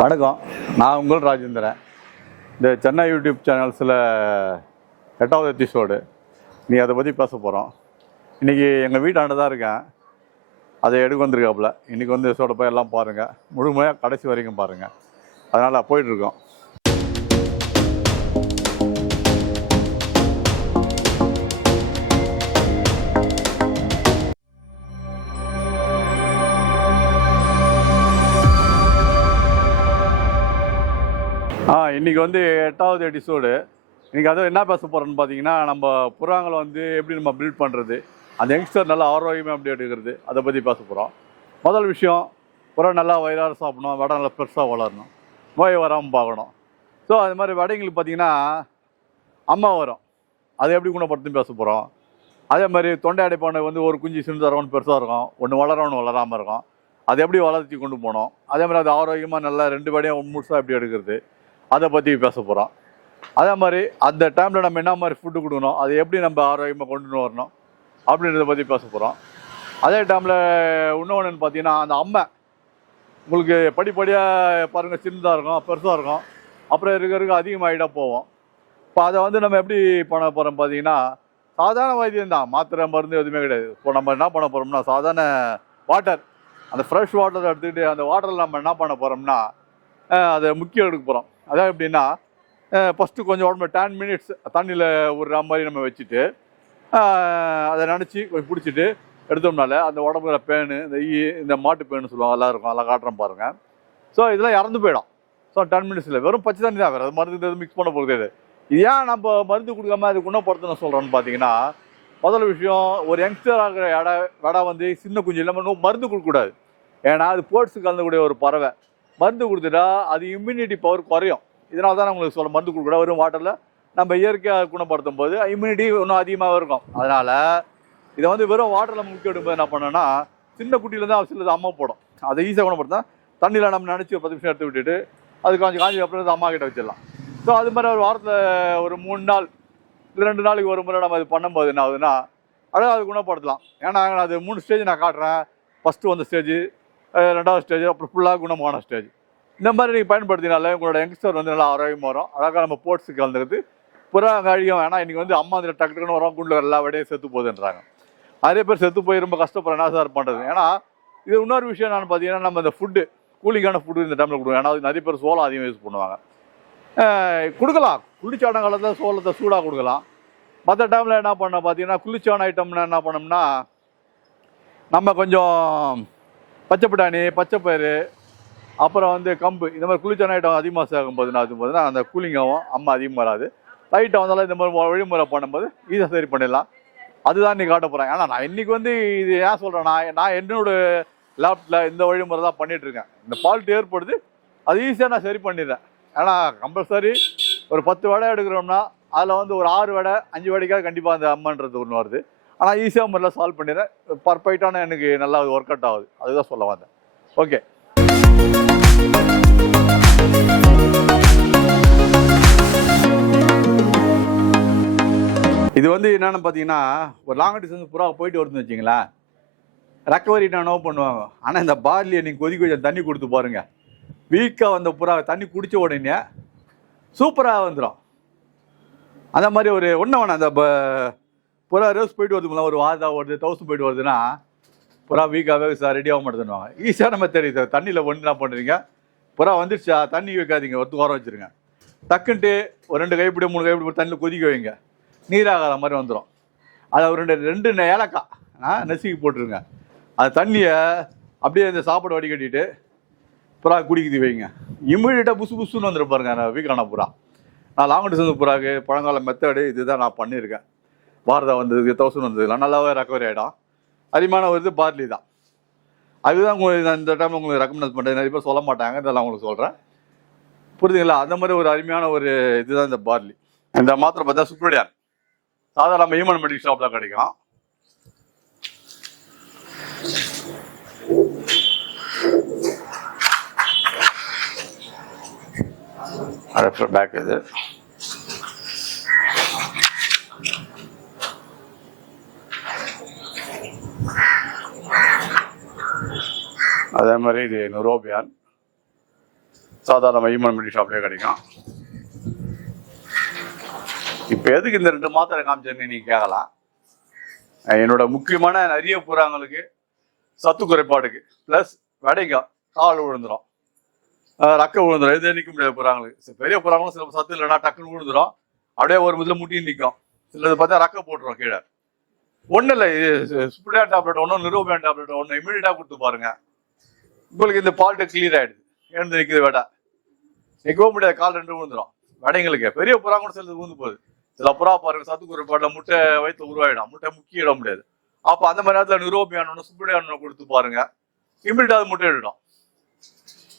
வணக்கம், நான் உங்கள் ராஜேந்திரன். இந்த சென்னை யூடியூப் சேனல்ஸில் 8வது எபிசோடு நீ அதை பற்றி பேச போகிறோம். இன்றைக்கி எங்கள் வீட்டாண்ட தான் இருக்கேன், அதை எடுக்க வந்திருக்காப்புல. இன்றைக்கி வந்து எபிசோட போய் எல்லாம் பாருங்கள், முழுமையாக கடைசி வரைக்கும் பாருங்கள். அதனால் போயிட்டுருக்கோம். இன்றைக்கி வந்து 8வது எபிசோடு. இன்றைக்கி அதை என்ன பேச போகிறோன்னு பார்த்தீங்கன்னா, நம்ம புறாங்களை வந்து எப்படி நம்ம பில்ட் பண்ணுறது, அந்த யங்ஸ்டர் நல்லா ஆரோக்கியமாக எப்படி எடுக்கிறது, அதை பற்றி பேச போகிறோம். முதல் விஷயம், புறா நல்லா வயிறார சாப்பிடணும், வடை நல்லா பெருசாக வளரணும், நோய் வராமல் பார்க்கணும். ஸோ அது மாதிரி வடைங்களுக்கு பார்த்தீங்கன்னா அம்மா வரும், அதை எப்படி குணப்படுத்துன்னு பேச போகிறோம். அதே மாதிரி தொண்டை அடைப்பான வந்து ஒரு குஞ்சு சின்னதாக இருக்கும், பெருசாக இருக்கும், ஒன்று வளர ஒன்று வளராமல் இருக்கும், அதை எப்படி வளர்த்தி கொண்டு போகணும். அதே மாதிரி அது ஆரோக்கியமாக நல்லா 2 வடையும் முழுசாக எப்படி எடுக்கிறது, அதை பற்றி பேச போகிறோம். அதே மாதிரி அந்த டைமில் நம்ம என்ன மாதிரி ஃபுட்டு கொடுக்கணும், அதை எப்படி நம்ம ஆரோக்கியமாக கொண்டு வரணும் அப்படின்றத பற்றி பேச போகிறோம். அதே டைமில் இன்னொன்று பார்த்தீங்கன்னா, அந்த அம்மை உங்களுக்கு படிப்படியாக பாருங்கள், சின்னதாக இருக்கும், பெருசாக இருக்கும், அப்புறம் இருக்க அதிகமாகிட்டா போவோம். இப்போ அதை வந்து நம்ம எப்படி பண்ண போகிறோம் பார்த்தீங்கன்னா, சாதாரண வைத்தியம் தான், மாத்திரை மருந்து எதுவுமே கிடையாது. இப்போ நம்ம என்ன பண்ண போகிறோம்னா, சாதாரண வாட்டர், அந்த ஃப்ரெஷ் வாட்டரை எடுத்துக்கிட்டு அந்த வாட்டரில் நம்ம என்ன பண்ண போகிறோம்னா, அதை முக்கியம் எடுக்க போகிறோம். அதான் எப்படின்னா, ஃபஸ்ட்டு கொஞ்சம் உடம்பு 10 மினிட்ஸ் தண்ணியில் ஒரு மாதிரி நம்ம வச்சுட்டு அதை நினச்சி கொஞ்சம் பிடிச்சிட்டு எடுத்தோம்னால அந்த உடம்புல பேனு, இந்த மாட்டு பேனு சொல்லுவாங்க, எல்லாம் இருக்கும், அதெல்லாம் காட்டுறோம் பாருங்கள். ஸோ இதெல்லாம் இறந்து போயிடும். ஸோ 10 மினிட்ஸில் வெறும் பச்சை தண்ணி தான், வேறு அது மருந்து எதுவும் மிக்ஸ் பண்ண போகிறது. இது ஏன் நம்ம மருந்து கொடுக்காம அது குணப்படுத்தணும் சொல்கிறோன்னு பார்த்தீங்கன்னா, முதல் விஷயம், ஒரு யங்ஸ்டர் ஆகிற வடை வந்து சின்ன குஞ்சு இல்லாமல் மருந்து கொடுக்கக்கூடாது. ஏன்னா அது போர்ட்ஸு கலந்துக்கூடிய ஒரு பறவை. மருந்து கொடுத்துட்டா அது இம்யூனிட்டி பவர் குறையும். இதனால தான் உங்களுக்கு சொல்ல, மருந்து கொடுக்கூடாது. வெறும் வாட்டரில் நம்ம இயற்கையாக குணப்படுத்தும் போது இம்யூனிட்டி இன்னும் அதிகமாக இருக்கும். அதனால் இதை வந்து வெறும் வாட்டரில் முக்கிய எடுக்கும்போது என்ன பண்ணோன்னா, சின்ன குட்டியிலேருந்து அவசியம் அம்மா போடும், அதை ஈஸியாக குணப்படுத்தா. தண்ணியில் நம்ம நினச்சி 10 நிமிஷம் எடுத்து விட்டுட்டு அது கொஞ்சம் காஞ்சி அப்புறம் அம்மா கிட்ட வச்சிடலாம். ஸோ அது மாதிரி ஒரு வாரத்தில் ஒரு 3 நாள் இல்லை 2 நாளைக்கு ஒரு முறை நம்ம அது பண்ணும்போது என்ன ஆகுதுன்னா, அழகாக அது குணப்படுத்தலாம். ஏன்னா அது 3 ஸ்டேஜ் நான் காட்டுறேன். ஃபஸ்ட்டு வந்த ஸ்டேஜ், 2வது ஸ்டேஜ், அப்புறம் ஃபுல்லாக குணமான ஸ்டேஜ். இந்த மாதிரி நீங்கள் பயன்படுத்தினால உங்களோட யங்ஸ்டர் வந்து நல்லா ஆரோக்கியமாக வரும். அழகாக நம்ம போர்ட்ஸு கலந்துக்கிறது புறா கழியும். ஏன்னா இன்றைக்கி வந்து அம்மா அதில் டக்குன்னு வரும், குண்டில் எல்லா வடையும் செத்து போகுதுன்றாங்க. நிறைய பேர் செத்து போய் ரொம்ப கஷ்டப்படுற என்ன சார் பண்ணுறது. ஏன்னா இது இன்னொரு விஷயம் என்னென்னு பார்த்தீங்கன்னா, நம்ம இந்த ஃபுட்டு கூலிங்கான ஃபுட்டு இந்த டைமில் கொடுக்கணும். ஏன்னா நிறைய பேர் சோளம் அதிகம் யூஸ் பண்ணுவாங்க. கொடுக்கலாம், குளிர்ச்சான காலத்தில் சோளத்தை சூடாக கொடுக்கலாம். மற்ற டைமில் என்ன பண்ண பார்த்தீங்கன்னா, குளிர்ச்சான ஐட்டம்னா என்ன பண்ணோம்னா, நம்ம கொஞ்சம் பச்சை பட்டாணி, பச்சை பயிறு, அப்புறம் வந்து கம்பு, இந்த மாதிரி குளிர்ச்சான ஐட்டம் அதிகமாக சேர்க்கும் போதுன்னா அந்த கூலிங்காகவும் அம்மா அதிகமாக வராது. லைட்டாக வந்தாலும் இந்த மாதிரி வழிமுறை பண்ணும்போது ஈஸியாக சரி பண்ணிடலாம். அதுதான் நீ காட்ட போகிறேன். ஏன்னா நான் இன்றைக்கி வந்து இது ஏன் சொல்கிறேன்னா, நான் என்னோட லேப்டில் இந்த வழிமுறை தான் பண்ணிகிட்ருக்கேன். இந்த ஃபால்ட் ஏற்படுது, அது ஈஸியாக நான் சரி பண்ணிடுறேன். ஏன்னா கம்பல்சரி ஒரு 10 வடை எடுக்கிறோம்னா அதில் வந்து ஒரு 6 வடை 5 வடைக்காக கண்டிப்பாக அந்த அம்மன்றது ஒன்று வருது. ஆனால் ஈஸியாக முறையில் சால்வ் பண்ணிடுறேன். பர்ஃபெக்டான எனக்கு நல்லா ஒர்க் அவுட் ஆகுது. அதுதான் சொல்ல வந்தேன். ஓகே, இது வந்து என்னென்னு பார்த்தீங்கன்னா, ஒரு லாங் டிஸ்டன்ஸ் புறா போயிட்டு வருதுன்னு வச்சிங்களேன், ரெக்கவரி நான் நோ பண்ணுவாங்க. ஆனால் இந்த பார்லியை நீங்கள் கொதிக்க வச்ச தண்ணி கொடுத்து பாருங்கள், வீக்காக வந்த புறா தண்ணி குடித்த உடனே சூப்பராக வந்துடும். அந்த மாதிரி ஒரு ஒன்றும் வேணாம், அந்த புறா ரோஸ் போயிட்டு வருதுங்களா, ஒரு வாரதாக வருது, 1000 போயிட்டு வருதுன்னா புறா வீக்காகவே சார் ரெடியாக மாட்டேதுன்னுவாங்க. ஈஸியாக நம்ம தெரியுது. தண்ணியில் ஒன்று என்ன பண்ணுறீங்க, புறா வந்துடுச்சா தண்ணி வைக்காதீங்க, ஒத்து ஓரம் வச்சுருங்க. டக்குன்ட்டு ஒரு 2 கைப்பிடி 3 கைப்பிடி தண்ணியில் கொதிக்க வைங்க, நீராகாத மாதிரி வந்துடும். அதை ஒரு 2 ஏலக்காய் நெசுக்கி போட்டுருங்க. அந்த தண்ணியை அப்படியே இந்த சாப்பாடு வடிகட்டிட்டு புறா குடிக்குது வைங்க, இம்மிடியட்டாக புசு புசுன்னு வந்துட்டு பாருங்க வீக்கான புறா. நான் லாங் டிஸ்டன்ஸ் புறாக்கு பழங்கால மெத்தடு இதுதான் நான் பண்ணியிருக்கேன். பாரதா வந்ததுக்கு 1000 வந்ததுலாம் நல்லாவே ரெக்கவரி ஆகிடும். அதிகமான ஒரு பார்லி தான். அதுதான் உங்களுக்கு நான் இந்த டைம் உங்களுக்கு ரெக்கமெண்ட் பண்ணுறேன். நிறைய பேர் சொல்ல மாட்டாங்க, இதெல்லாம் உங்களுக்கு சொல்கிறேன், புரியுதுங்களா. அந்த மாதிரி ஒரு அருமையான ஒரு இதுதான் இந்த பார்லி. இந்த மாத்திரை பார்த்தா சுப்ரடியான், சாதாரண நம்ம ஹியூமன் மெடிக்கல் ஷாப்பில் கிடைக்கும். ரெஃபர் பேக் இது. அதே மாதிரி இது நுரோபியான், சாதாரண மைமன் மெடிக்கல் ஷாப்லேயே கிடைக்கும். இப்போ எதுக்கு இந்த 2 மாத்திரை காமிச்சேன்னு நீங்கள் கேட்கலாம். என்னோட முக்கியமான நிறைய புறாங்களுக்கு சத்து குறைபாடுக்கு ப்ளஸ் வடைங்க கால் விழுந்துடும், ரக்க விழுந்துடும். எது நிற்க முடியாது புறாங்களுக்கு. பெரிய புறாங்களும் சில சத்து இல்லைன்னா டக்குன்னு விழுந்துடும், அப்படியே ஒரு முதல்ல முட்டியும் நிற்கும். சிலது பார்த்தா ரக்க போட்டுரும் கீழே. ஒன்றும் இல்லை, ஸ்புடியான் டேப்லெட் ஒன்றும் நிரோபியான் டேப்லெட் ஒன்று இமீடியட்டாக கொடுத்து பாருங்க, உங்களுக்கு இந்த ஃபால்ட்டு கிளியர் ஆகிடுது. எழுந்து நிற்குது வடை, நிற்கவும் முடியாது, கால் 2 விழுந்துடும். வடைங்களுக்கு பெரிய புறா கூட சிலது விழுந்து போகுது. சில புறா பாருங்க சத்து குறைபாட்டில் முட்டை வயிற்று உருவாயிடும், முட்டை முக்கியிட முடியாது. அப்போ அந்த மாதிரி நேரத்தில் நிரோபியான் ஒன்று ஸ்புடியான் ஒன்று கொடுத்து பாருங்க, இமீடியட்டாக அது முட்டை இடும்.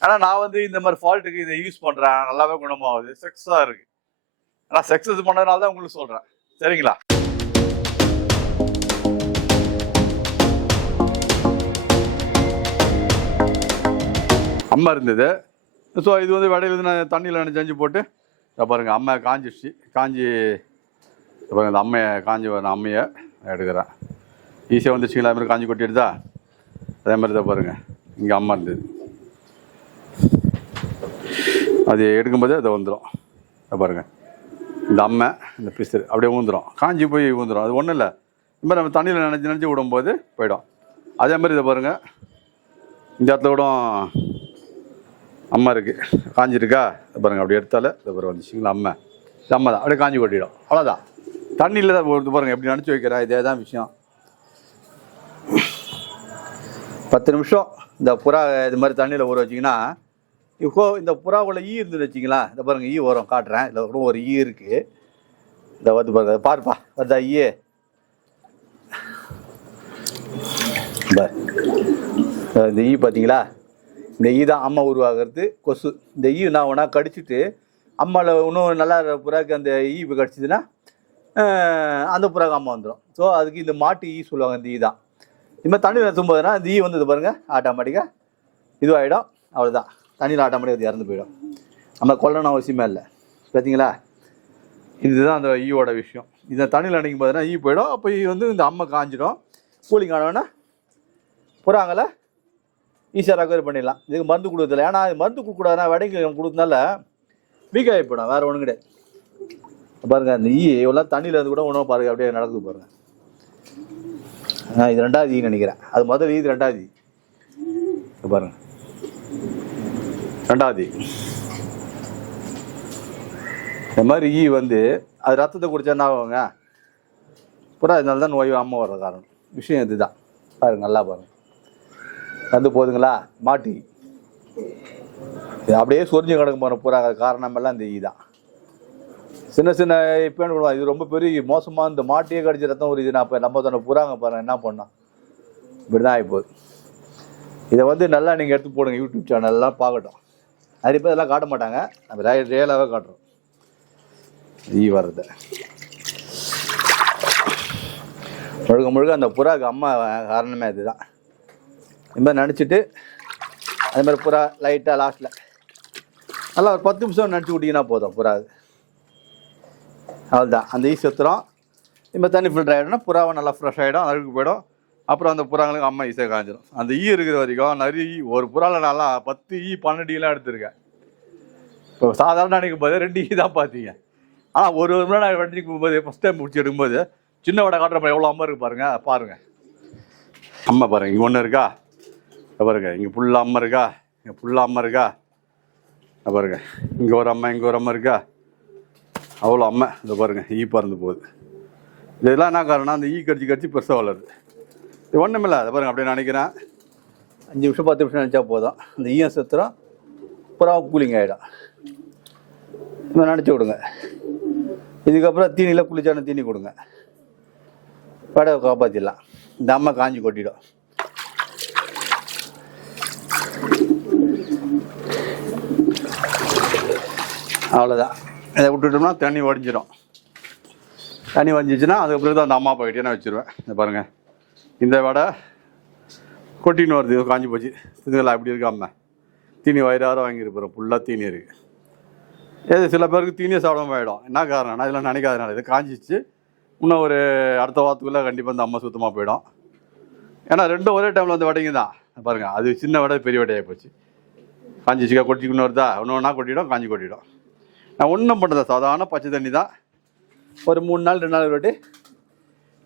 ஆனால் நான் வந்து இந்த மாதிரி ஃபால்ட்டுக்கு இதை யூஸ் பண்ணுறேன், நல்லாவே குணமாகுது, சக்ஸஸாக இருக்கு. ஆனால் சக்ஸஸ் பண்ணதுனால தான் உங்களுக்கு சொல்கிறேன், சரிங்களா? அம்மா இருந்தது. ஸோ இது வந்து வடையில் நான் தண்ணியில் நினைஞ்சு போட்டு பாருங்கள், அம்மை காஞ்சிடுச்சு. காஞ்சி பாருங்கள், இந்த அம்மையை காஞ்சி வர அம்மையை எடுக்கிறேன். ஈஸியாக வந்துச்சுங்களா? அது மாதிரி காஞ்சி கொட்டிடுதா? அதே மாதிரி தான் பாருங்கள், இங்கே அம்மா இருந்தது, அது எடுக்கும்போது அதை வந்துடும். பாருங்கள், இந்த அம்மை இந்த பிஸ்தர் அப்படியே ஊந்துடும், காஞ்சி போய் ஊந்துடும். அது ஒன்றும் இல்லை, இந்த மாதிரி நம்ம தண்ணியில் நினச்சி விடும்போது போயிடும். அதே மாதிரி இதை பாருங்கள், இந்த இடத்துல கூட அம்மா இருக்குது, காஞ்சிருக்கா? பாருங்கள், அப்படி எடுத்தாலே இதை பாருங்க வந்துச்சுங்களா அம்மை. இது அம்மை தான், அப்படியே காஞ்சி கொட்டிடும், அவ்வளோதான். தண்ணியில் தான் இது பாருங்கள் எப்படி நினச்சி வைக்கிறேன், இதே தான் விஷயம். 10 நிமிஷம் இந்த புறா இது மாதிரி தண்ணியில் ஊற வச்சிங்கன்னா, இப்போ இந்த புறாவுக்குள்ள ஈ இருந்துன்னு வச்சிங்களா, இதை பாருங்கள், ஈ வரும், காட்டுறேன். இதில் கூட ஒரு ஈ இருக்குது, இந்த வந்து பாருங்க, பாருப்பா வருதா ஈ? இந்த ஈ பார்த்தீங்களா? இந்த ஈ தான் அம்மா உருவாகிறது கொசு. இந்த ஈ நான் ஒன்றா கடிச்சிட்டு அம்மாவில் இன்னும் நல்லா புறாக்கு அந்த ஈ கடிச்சிதுன்னா அந்த புறாக்கு அம்மா வந்துடும். ஸோ அதுக்கு இந்த மாட்டு ஈ சொல்லுவாங்க, இந்த ஈ தான். இது மாதிரி தண்ணியில் தும்போதுன்னா இந்த ஈ வந்து இது பாருங்கள் ஆட்டோமேட்டிக்காக இதுவாகிடும், அவ்வளோதான். தண்ணியில் ஆட்டோமேட்டிக்காக அது இறந்து போயிடும், நம்ம கொல்லணும் அவசியமே இல்லை. பார்த்தீங்களா? இதுதான் அந்த ஈயோட விஷயம். இந்த தண்ணியில் அடிக்கும் போதுன்னா ஈ போயிடும். அப்போ ஈ வந்து இந்த அம்மை காஞ்சிடும், கூலிங் ஆனோன்னா புறாங்களை ஈஸியாக ரெக்கவர் பண்ணிடலாம். இதுக்கு மருந்து கொடுக்குறதில்ல, ஏன்னா அது மருந்து கொடுக்கூடாதுன்னா வடைக்கு கொடுத்தனால வீக் ஆகி போயிடும், வேறு ஒன்றும் கிடையாது. பாருங்கள், அந்த ஈ எவ்வளோ தண்ணியில் இருந்து கூட உணவு பாருங்கள், அப்படியே நடக்குது பாருங்கள். இது 2வது ஈன்னு நினைக்கிறேன், அது முதல் ஈ, இது 2வது ஈ. பாருங்கள், 2வது ஈ. இந்த மாதிரி ஈ வந்து அது ரத்தத்தை குடிச்சா என்ன ஆகுங்க? புறா இதனால தான் நோய் அம்மா வர்ற காரணம். விஷயம் இதுதான். பாருங்கள், நல்லா பாருங்கள், வந்து போதுங்களா? மாட்டி அப்படியே சொரிஞ்சு கிடக்கு போகிற புறா காரணம் எல்லாம் இந்த ஈ தான். சின்ன சின்ன பேன் கொடுவா, இது ரொம்ப பெரிய மோசமாக இந்த மாட்டியே கடிச்சு ரத்தம் ஒரு இது. நான் இப்போ நம்ம தானே புறாங்க பாருங்கள் என்ன பண்ணோம், இப்படி தான் ஆகிப்போகுது. இதை வந்து நல்லா நீங்கள் எடுத்து போடுங்க, யூடியூப் சேனல்லாம் பார்க்கட்டும். நிறைய பேர் இதெல்லாம் காட்ட மாட்டாங்க, நம்ம ரியலாகவே காட்டுறோம் ஈ வர்றதை. முழுக்க முழுக்க அந்த புறாக்கு அம்மா காரணமே அதுதான். இது மாதிரி நினச்சிட்டு அது மாதிரி புறா லைட்டாக லாஸ்ட்டில் நல்லா ஒரு 10 நிமிஷம் நினச்சி விட்டிங்கன்னா போதும் புறா. அவ்வளோதான், அந்த ஈ செத்துரும். இப்போ தண்ணி ஃபில்டர் ஆகிடும்னா புறாவை நல்லா ஃப்ரெஷ் ஆகிடும், அழுக்கு போயிடும். அப்புறம் அந்த புறாங்களுக்கு அம்மா ஈஸியாக காஞ்சிடும். அந்த ஈ இருக்கிற வரைக்கும் நிறைய ஈ, ஒரு புறாவில் நல்லா 10 ஈ 12 ஈலாம் எடுத்துருக்கேன். இப்போ சாதாரண நினைக்கும் போது 2 ஈ தான் பார்த்தீங்க. ஆனால் ஒரு முறை நான் வண்டிக்கு போகும்போது ஃபஸ்ட் டைம் பிடிச்சி எடுக்கும்போது சின்ன வடை காட்டுறப்ப எவ்வளோ அம்மா இருக்குது பாருங்கள். அம்மா பாருங்கள், இங்கே ஒன்று இருக்கா பாருங்க, இங்கே ஃபுல்லாக அம்மா இருக்கா, இங்கே ஃபுல்லாக அம்மா இருக்கா பாருங்க, இங்கே ஒரு அம்மா, இங்கே ஒரு அம்மா இருக்கா, அவ்வளோ அம்மா. இதை பாருங்கள், ஈ பறந்து போகுது. இதெல்லாம் என்ன காரணம்? அந்த ஈ கடிச்சு பெருசாக வளருது. இது ஒன்றும் இல்லை, அதை பாருங்கள், அப்படியே நினைக்கிறேன். 5 நிமிஷம் 10 நிமிஷம் நினச்சா போதும், இந்த ஈயம் செத்துரும், புறாவும் கூலிங் ஆகிடும். இன்னும் நினச்சி விடுங்க. இதுக்கப்புறம் தீனியில் குளிச்சான தீனி கொடுங்க, வடையை காப்பாற்றிடலாம். இந்த அம்மா காஞ்சி கொட்டிடும். அவ்வளோதான். இதை விட்டுட்டோம்னா தண்ணி வடிஞ்சிடும். தண்ணி வடிஞ்சிச்சுன்னா அதுக்கப்புறம் தான் அந்த அம்மா போயிட்டு நான் வச்சுருவேன். இதை பாருங்கள், இந்த வடை கொட்டின்னு வருது, காஞ்சி போச்சு. இதுங்கெல்லாம் அப்படி இருக்கு. அம்மா தீனி வயிறாரம் வாங்கியிருப்போம், ஃபுல்லாக தீனி இருக்குது. ஏது சில பேருக்கு தீனியை சாப்பிடாம ஆகிடும். என்ன காரணம்னா இதெல்லாம் நினைக்காதனால. இது காஞ்சிச்சு, இன்னும் ஒரு அடுத்த வாரத்துக்குள்ளே கண்டிப்பாக இந்த அம்மா சுத்தமாக போயிடும். ஏன்னா 2 ஒரே டைமில் வந்து வடைங்க தான் பாருங்கள். அது சின்ன வடை பெரிய வடையாக போச்சு. காஞ்சிச்சிக்கா கொட்டிக்கணும் வருதா, ஒன்று ஒன்றா கொட்டிடும், காஞ்சி கொட்டிடும். நான் ஒன்றும் பண்ணுறதா, சாதாரண பச்சை தண்ணி தான். ஒரு 3 நாள் 2 நாள் விட்டு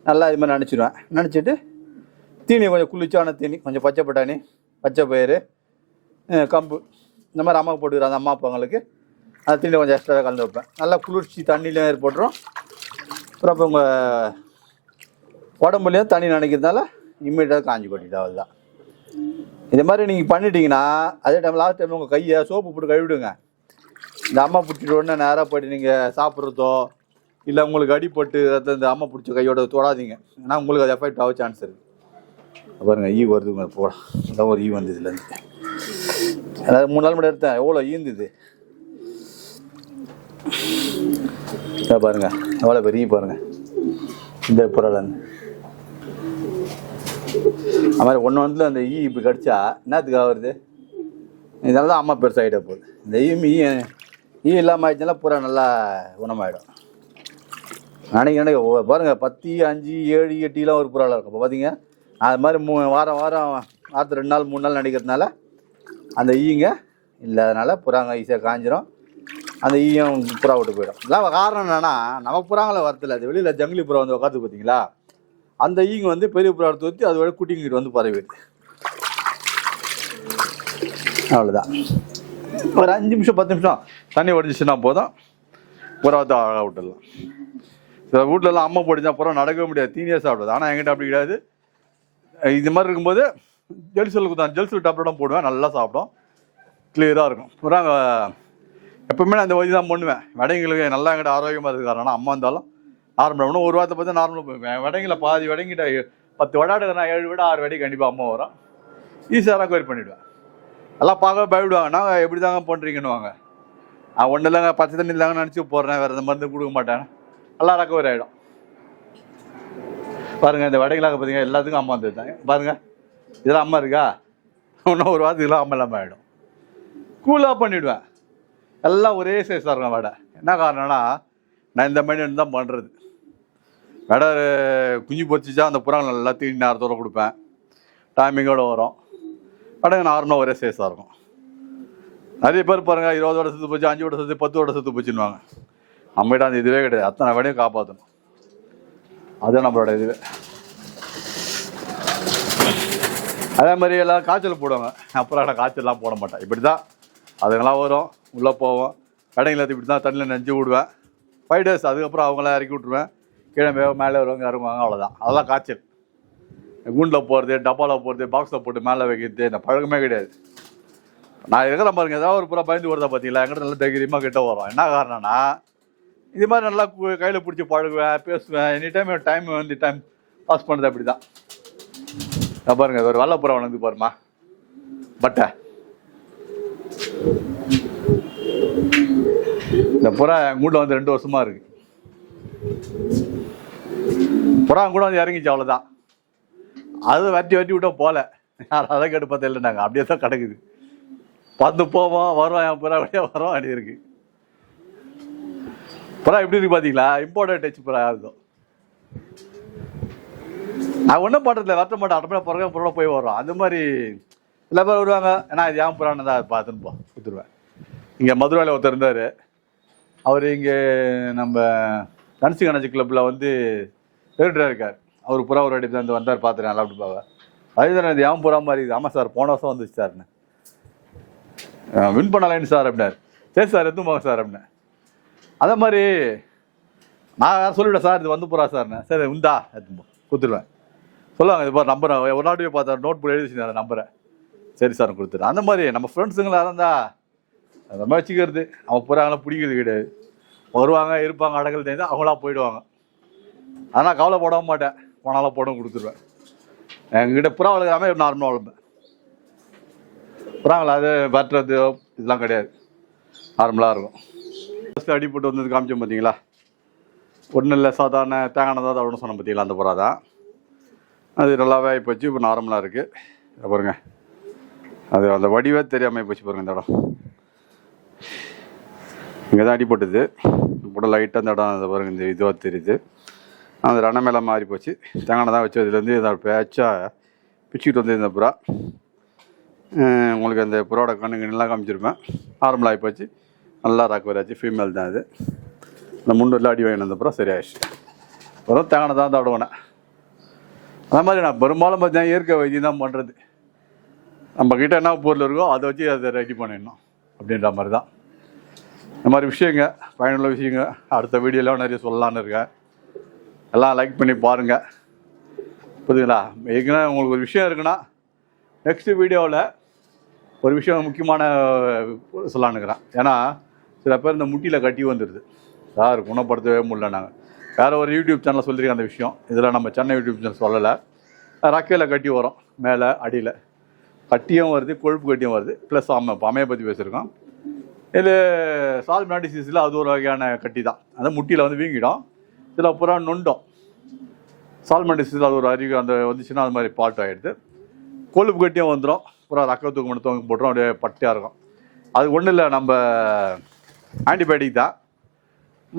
நல்லா இது மாதிரி நினச்சிடுவேன். நினச்சிட்டு தீனி கொஞ்சம் குளிச்சான தீனி, கொஞ்சம் பச்சை பட்டாணி, பச்சை பயிறு, கம்பு, இந்த மாதிரி அம்மா போட்டுக்கிற அந்த அம்மா அப்பாங்களுக்கு அந்த தீனியில் கொஞ்சம் எக்ஸ்ட்ராவாக கலந்து வைப்பேன். நல்லா குளிர்ச்சி தண்ணியிலையும் ஏற்பட்டுரும். அப்புறம் இப்போ உங்கள் உடம்புலையும் தண்ணி நினைக்கிறதுனால இம்மீடியட்டாக காஞ்சி கொட்டிட்டு அவ்வளோதான். இது மாதிரி நீங்கள் பண்ணிட்டீங்கன்னா அதே டைம் லாஸ்ட் டைம் உங்கள் கையை சோப்பு போட்டு கழுவிடுங்க. இந்த அம்மா பிடிச்சிட்டு உடனே நேராக போய்ட்டு நீங்கள் சாப்பிட்றதோ இல்லை உங்களுக்கு அடிப்பட்டு இந்த அம்மா பிடிச்ச கையோட தொடாதீங்க. ஏன்னா உங்களுக்கு அது எஃபெக்ட் ஆக சான்ஸ் இருக்குது. பாருங்க ஈ வருதுங்க போட, அதான் ஒரு ஈ வந்து இதுலேருந்து. அதாவது 3 நாள் மட்டும் எடுத்தேன், எவ்வளோ ஈந்துது பாருங்க, எவ்வளோ பெரிய பாருங்க இந்த புறாலன்னு. அது மாதிரி ஒன்று அந்த ஈ இப்படி கடிச்சா என்னத்துக்காக வருது, இதனால தான் அம்மா பெருசாகிட்ட போகுது. இந்த ஈ இல்லாமல் ஆயிடுச்சுன்னா புறா நல்லா குணமாயிடும். அன்னைக்கு பாருங்கள் 10, 5, 7, 8 ஒரு புறாவில் இருக்கும். இப்போ பார்த்தீங்க அது மாதிரி வாரத்துக்கு 2 நாள் 3 நாள் நடிக்கிறதுனால அந்த ஈங்க இல்லாதனால புறாங்க ஈஸியாக காஞ்சிரும். அந்த ஈயம் புறா விட்டு போயிடும். இதெல்லாம் காரணம் என்னென்னா, நம்ம புறாங்களை வரதில்லை, அது வெளியில் ஜங்கிலி புறா வந்து உட்காந்து பார்த்தீங்களா, அந்த ஈங்க வந்து பெரிய புறா எடுத்து ஊற்றி அதோட குட்டிங்கிட்டு வந்து பரவிடுது. அவ்வளோதான். ஒரு 5 நிமிஷம் 10 நிமிஷம் தண்ணி வடிஞ்சிச்சுன்னா போதும், புறா வந்து அழகாக விட்டுடலாம். சில வீட்டிலலாம் அம்மா போட்டுச்சா புறா நடக்கவே முடியாது, தீனியாக சாப்பிடுது. ஆனால் என்கிட்ட அப்படி கிடையாது. இது மாதிரி இருக்கும்போது ஜெல்சல் டப்ளம் போடுவேன், நல்லா சாப்பிடும், கிளியராக இருக்கும். புறா எப்பவுமே நான் இந்த வழி தான் பண்ணுவேன். விடைங்களுக்கு நல்லா எங்கிட்ட ஆரோக்கியமாக இருக்காருன்னா அம்மா இருந்தாலும் நார்மலாக ஒன்றும் ஒரு வாரத்தை பார்த்து நார்மலாக போவேன். விடைங்களை பாதி விடைங்கிட்ட 10 விடாடுக்கிறேன், 7 விட 6 விடை கண்டிப்பாக அம்மா வரும். ஈஸியாக கோரி பண்ணிவிடுவேன். எல்லாம் பார்க்க பயப்படுவாங்க, நாங்கள் எப்படி தாங்க பண்ணுறீங்கன்னு வாங்க. ஒன்றும் இல்லைங்க, பச்சை தண்ணி இல்லைங்க நினச்சி போடுறேன், வேறு எந்த மருந்து கொடுக்க மாட்டேன், நல்லா ரெக்கவரி ஆகிடும். பாருங்கள் இந்த விடைகளாக பார்த்தீங்கன்னா எல்லாத்துக்கும் அம்மா வந்துருந்தாங்க. பாருங்கள் இதெல்லாம் அம்மா இருக்கா, இன்னும் ஒரு வாரத்துக்குலாம் அம்மா இல்லாமல் ஆகிடும். கூலாக பண்ணிவிடுவேன். எல்லாம் ஒரே சைஸாக இருக்கும் வடை. என்ன காரணம்னா, நான் இந்த மைண்ட் தான் பண்ணுறது. வடை குஞ்சு பொரிச்சிச்சா அந்த புறாங்க நல்லா தீனி நேரத்தோடு கொடுப்பேன், டைமிங்கோடு வரும். வடைங்க நார்மலாக ஒரே சைஸாக இருக்கும். நிறைய பேர் பாருங்கள் 20 வடை செத்து போச்சு, 5 வடை செத்து 10 வடை செத்து போச்சுன்னுவாங்க. நம்மகிட்ட அந்த இதுவே கிடையாது. அத்தனை வடையும் காப்பாற்றணும், அதுதான் நம்மளோட இதுவே. அதே மாதிரி எல்லாம் காய்ச்சல் போடுவாங்க, அப்புறம் நான் காய்ச்சல்லாம் போட மாட்டேன். இப்படி தான் அதுங்களாம் வரும், உள்ளே போவோம். கடைங்களை இப்படி தான் தண்ணியில் நெஞ்சு விடுவேன். 5 days, அதுக்கப்புறம் அவங்களாம் இறக்கி விட்ருவேன். கீழே மேலே வருவாங்க, இறங்குவாங்க, அவ்வளோதான். அதெல்லாம் காய்ச்சல். கூண்டில் போகிறது, டப்பாவில் போகிறது, பாக்ஸில் போட்டு மேலே வைக்கிறது இந்த பழக்கமே கிடையாது. நான் இருக்கிற பாருங்க, ஏதாவது ஒரு புறா பயந்து வருதா பார்த்தீங்களா, என்கிட்ட நல்லா தைரியமாக கிட்ட வரும். என்ன காரணம்னா, இது மாதிரி நல்லா கையில் பிடிச்சி பழகுவேன், பேசுவேன். எனி டைம் வந்து டைம் பாஸ் பண்ணுறது அப்படி தான். நான் பாருங்க ஒரு வெள்ளைப்புறா வந்து பாருமா, பட்டை. இந்த புறா என் கூட வந்து 2 வருஷமா இருக்கு. புறா கூட வந்து இறங்கிச்சு, அவ்வளோதான். அது வெட்டி விட்டா போல, அதை கேட்டு பார்த்தா இல்லை, நாங்கள் அப்படியே தான் கிடக்குது. பார்த்து போவோம் வரோம், என் புறா அப்படியே வரோம், அப்படி இருக்கு. புறா எப்படி இருக்கு பார்த்தீங்களா, இம்போர்ட்டட் டச் புறா இருக்கும். நான் ஒன்றும் பண்ணுறதில்ல, வரட்ட மாட்டேன், அட்டப்பட பிறகு புறா போய் வரோம். அந்த மாதிரி எல்லா பேர் வருவாங்க. ஏன்னா இது ஏன் புறான்னு தான் பார்த்துன்னு கொடுத்துருவேன். இங்கே மதுரையில் ஒருத்தர் இருந்தார். அவர் இங்கே நம்ம தனுசு கணச்சி கிளப்பில் வந்து தேர்டராக இருக்கார். அவர் புறா ஒரு வாட்டி வந்து வந்தார், பார்த்துறேன், நல்லா அப்படி பார்க்க. அதுதான் இது ஏன் புறா மாதிரி இருக்குது. ஆமாம் சார், போன வருஷம் வந்துச்சு சார்ண்ணே, வின் பண்ணலைன்னு சார் அப்படின்னாரு. சரி சார், எதுவும் போங்க சார் அப்படின்னேன். அதே மாதிரி நான் சொல்லிவிட்டேன், சார் இது வந்து புறா சார்ண்ணே. சரி உண்டா எடுத்துப்போம் கொடுத்துருவேன். சொல்லுவாங்க இது பாரு நம்பரை, ஒரு நாட்டு போய் பார்த்தா நோட் போய் எழுதி வச்சுருந்தேன் நம்பரை. சரி சார் கொடுத்துரு. அந்த மாதிரி நம்ம ஃப்ரெண்ட்ஸுங்களாக இருந்தால் அந்த மாதிரி வச்சுக்கிறது. அவன் புறாங்களாம் பிடிக்கிறது கிடையாது. வருவாங்க, இருப்பாங்க, அடங்கல் தெரிஞ்சு அவங்களாம் போயிடுவாங்க. ஆனால் கவலை போடவும் மாட்டேன், போனாலும் போடவும் கொடுத்துருவேன். எங்ககிட்ட புறா வளர்க்காம நார்மலாக வளர்ப்பேன். புறாங்களா அது வெட்டுறது இதெல்லாம் கிடையாது, நார்மலாக இருக்கும். ஃபஸ்ட்டு அடிப்பட்டு வந்தது காமிச்சோம் பார்த்தீங்களா, ஒன்றும் இல்லை, சாதாரண தேங்காய் தான் அப்படின்னு சொன்னோம் பார்த்தீங்களா, அந்த புறா தான். அது நல்லாவே ஆகிப்போச்சு, இப்போ நார்மலாக இருக்குது. பாருங்க, அது அந்த வடிவே தெரியாமல் போச்சு பாருங்கள். இந்த இடம் இங்கே தான் அடிப்பட்டது, இப்போ லைட்டாக அந்த இடம் அந்த பாருங்கள் இந்த இதுவாக தெரியுது. அந்த ரணம் மேலே மாறி போச்சு. தேங்காய் தான் வச்சு அதுலேருந்து இதை பேச்சா பிச்சுக்கிட்டு வந்து இந்த புறா உங்களுக்கு அந்த புறாவோட கண்ணுங்க நல்லா காமிச்சிருப்பேன். நார்மலாகி போச்சு, நல்லா ரெக்கவர் ஆச்சு. ஃபீமேல் தான் இது. இந்த முன்னூரில் அடி வாங்கினது அப்புறம் சரியாயிடுச்சு. வெறும் தேங்காய் தான் தடவினேன். அதே மாதிரி நான் பெரும்பாலும் பார்த்தீங்கன்னா இயற்கை வைத்தியம் தான் பண்ணுறது. நம்மக்கிட்ட என்ன பொருள் இருக்கோ அதை வச்சு அதை ரெடி பண்ணிடணும் அப்படின்ற மாதிரி தான். இந்த மாதிரி விஷயங்க, பயனுள்ள விஷயங்க அடுத்த வீடியோலாம் நிறைய சொல்லலான்னு இருக்கேன். எல்லாம் லைக் பண்ணி பாருங்கள். புரியுதுங்களா? ஏற்கனவே உங்களுக்கு ஒரு விஷயம் இருக்குன்னா நெக்ஸ்ட்டு வீடியோவில் ஒரு விஷயம் முக்கியமான சொல்லலான்னு இருக்கிறேன். ஏன்னா சில பேர் இந்த முட்டியில் கட்டி வந்துடுது சார், குணப்படுத்தவே முடியல. நாங்கள் வேறு ஒரு யூடியூப் சேனலில் சொல்லியிருக்கேன் அந்த விஷயம். இதில் நம்ம சென்னை யூடியூப் சேனல் சொல்லலை. ரக்கையில் கட்டி வரும், மேலே அடியில் கட்டியும் வருது, கொழுப்பு கட்டியும் வருது. ப்ளஸ் அமையை பற்றி பேசியிருக்கோம். இது சால்மனா டிசீஸில் அது ஒரு வகையான கட்டி தான். அந்த முட்டியில் வந்து வீங்கிடும், இதில் புறா நொண்டும். சால்மனா டிசீஸில் அது ஒரு அறிவு அந்த வந்துச்சுன்னா அது மாதிரி பால்ட் ஆகிடுது. கொழுப்பு கட்டியும் வந்துடும், புறா ரக்கத்துக்கு மட்டும் தொங்க போட்டுரும், அப்படியே பட்டையாக இருக்கும். அது ஒன்றும் இல்லை, நம்ம ஆன்டிபயோட்டிக் தான்.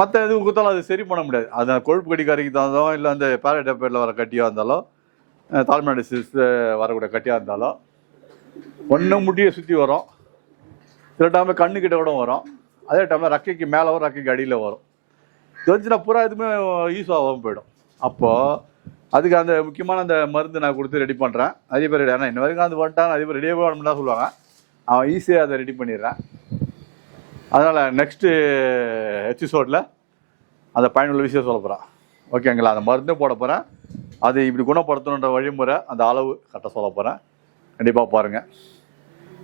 மற்ற எதுவும் கொடுத்தாலும் அது சரி பண்ண முடியாது. அது கொழுப்பு கட்டி கறிக்கு தந்தாலும், இல்லை அந்த பேரடைப்பேட்டில் வர கட்டியாக இருந்தாலும், சால்மனா டிசீஸ் வரக்கூடிய கட்டியாக இருந்தாலும் ஒன்றும் முட்டியை சுற்றி வரும். சில டைமில் கண்ணுக்கிட்ட கூட வரும். அதே டைமில் ரக்கைக்கு மேலே வரும், ரக்கைக்கு அடியில் வரும். இது வந்துச்சுன்னா புறா எதுவுமே யூஸ் ஆகாமல் போயிடும். அப்போது அதுக்கு அந்த முக்கியமான அந்த மருந்து நான் கொடுத்து ரெடி பண்ணுறேன். நிறைய பேர் ரெடி, ஆனால் இன்ன வரைக்கும் அது வந்துட்டாங்க, நிறைய பேர் ரெடியாக பண்ணணும் தான் சொல்லுவாங்க. அவன் ஈஸியாக அதை ரெடி பண்ணிடுறேன். அதனால் நெக்ஸ்ட்டு எபிசோடில் அந்த பயனுள்ள விஷயம் சொல்ல போகிறேன். ஓகேங்களா? அந்த மருந்தே போட போகிறேன். அது இப்படி குணப்படுத்தணுன்ற வழிமுறை, அந்த அளவு கரெக்டாக சொல்ல போகிறேன். கண்டிப்பாக பாருங்கள்.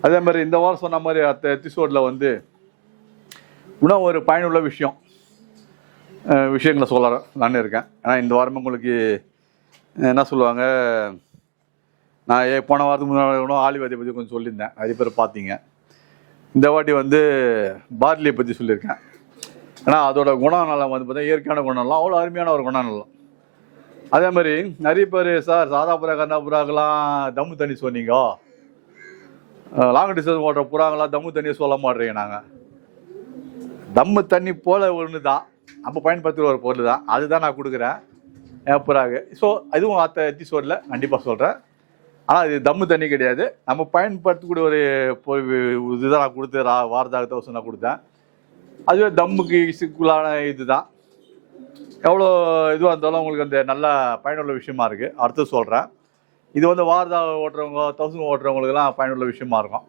அதே மாதிரி இந்த வாரம் சொன்ன மாதிரி அடுத்த எபிசோடில் வந்து இன்னும் ஒரு பயனுள்ள விஷயங்களை சொல்ல நான் இருக்கேன். ஏன்னா இந்த வாரமே உங்களுக்கு என்ன சொல்லுவாங்க, நான் போன வாரத்துக்கு முன்னாடி ஆலிவாதியை பற்றி கொஞ்சம் சொல்லியிருந்தேன், நிறைய பேர் பார்த்தீங்க. இந்த வாட்டி வந்து பார்லியை பற்றி சொல்லியிருக்கேன். ஏன்னா அதோட குணநலம் வந்து பார்த்தா இயற்கையான குணநலம், அவ்வளோ அருமையான ஒரு குணநலம். அதே மாதிரி நிறைய பேர் சார் சாதா புறா கண்ணா புறாக்கெல்லாம் தம்மு தண்ணி சொன்னீங்க, லாங் டிஸ்டன்ஸ் ஓடுற புறாங்களாம் தம்மு தண்ணியை சொல்ல மாட்டேறீங்க. நாங்கள் தம்மு தண்ணி போல் ஒன்று தான், நம்ம பயன்படுத்துகிற ஒரு பொருள் தான், அதுதான் நான் கொடுக்குறேன் என் புறாக்கு. ஸோ அதுவும் அடுத்த எபிசோடில் கண்டிப்பாக சொல்கிறேன். ஆனால் இது தம்மு தண்ணி கிடையாது, நம்ம பயன்படுத்தக்கூடிய ஒரு இதுதான் நான் கொடுத்து வாரதாக 1000 நான் கொடுத்தேன். அதுவே தம்முக்கு சிக்குள்ளான இது தான். எவ்வளோ இதுவாக இருந்தாலும் உங்களுக்கு அந்த நல்ல பயனுள்ள விஷயமா இருக்குது. அடுத்து சொல்கிறேன். இது வந்து வாரதாக ஓட்டுறவங்க 1000 ஓட்டுறவங்களுக்கெல்லாம் பயனுள்ள விஷயமா இருக்கும்.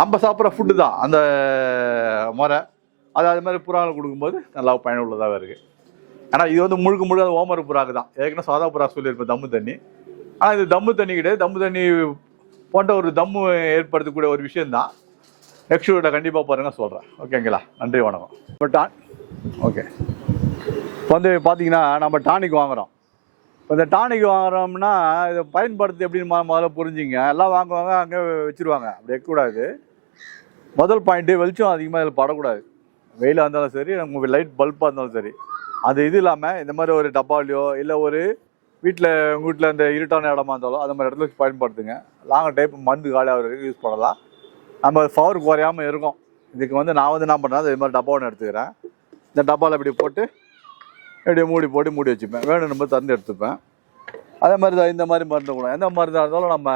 நம்ம சாப்பிட்ற ஃபுட்டு தான் அந்த முறை, அது மாதிரி புறாங்களுக்கு கொடுக்கும்போது நல்லா பயனுள்ளதாக இருக்குது. ஏன்னா இது வந்து முழுக்க அது ஓமர் புறாக்கு தான். ஏற்கனவே சாதா புறா சொல்லியிருப்பேன் தம்மு தண்ணி. ஆனால் இது தம்மு தண்ணி கிடையாது. தம்மு தண்ணி போன்ற ஒரு தம்மு ஏற்படுத்தக்கூடிய ஒரு விஷயந்தான். நெக்ஸ்ட் வீட்டை கண்டிப்பாக பாருங்கள், சொல்கிறேன். ஓகேங்களா? நன்றி, வணக்கம். இப்போ ஓகே, இப்போ வந்து பார்த்தீங்கன்னா நம்ம டானிக் வாங்குகிறோம். இப்போ இந்த டானிக் வாங்குறோம்னா இதை பயன்படுத்தி எப்படின்னு முதல்ல புரிஞ்சுங்க. எல்லாம் வாங்குவாங்க, அங்கே வச்சுருவாங்க. அப்படி இருக்கக்கூடாது. முதல் பாயிண்ட்டு, வெளிச்சம் அதிகமாக இதில் படக்கூடாது. வெயிலாக இருந்தாலும் சரி, நம்ம லைட் பல்பாக இருந்தாலும் சரி. அது இது இல்லாமல் இந்த மாதிரி ஒரு டப்பாலையோ இல்லை ஒரு வீட்டில் உங்கள் வீட்டில் இந்த இருட்டான இடமா இருந்தாலும் அந்த மாதிரி இடத்துல வச்சு பயன்படுத்துங்க. லாங் டைப் மருந்து காலியாக யூஸ் பண்ணலாம். நம்ம பவர் குறையாமல் இருக்கும். இதுக்கு வந்து நான் வந்து என்ன பண்ணுறேன், இது மாதிரி டப்பா ஒன்று எடுத்துக்கிறேன். இந்த டப்பாவில் இப்படி போட்டு இப்படி மூடி வச்சுப்பேன். வேணும் நம்ம திறந்து எடுத்துப்பேன். அதே மாதிரி தான் இந்த மாதிரி மருந்து கூட, எந்த மருந்தாக இருந்தாலும் நம்ம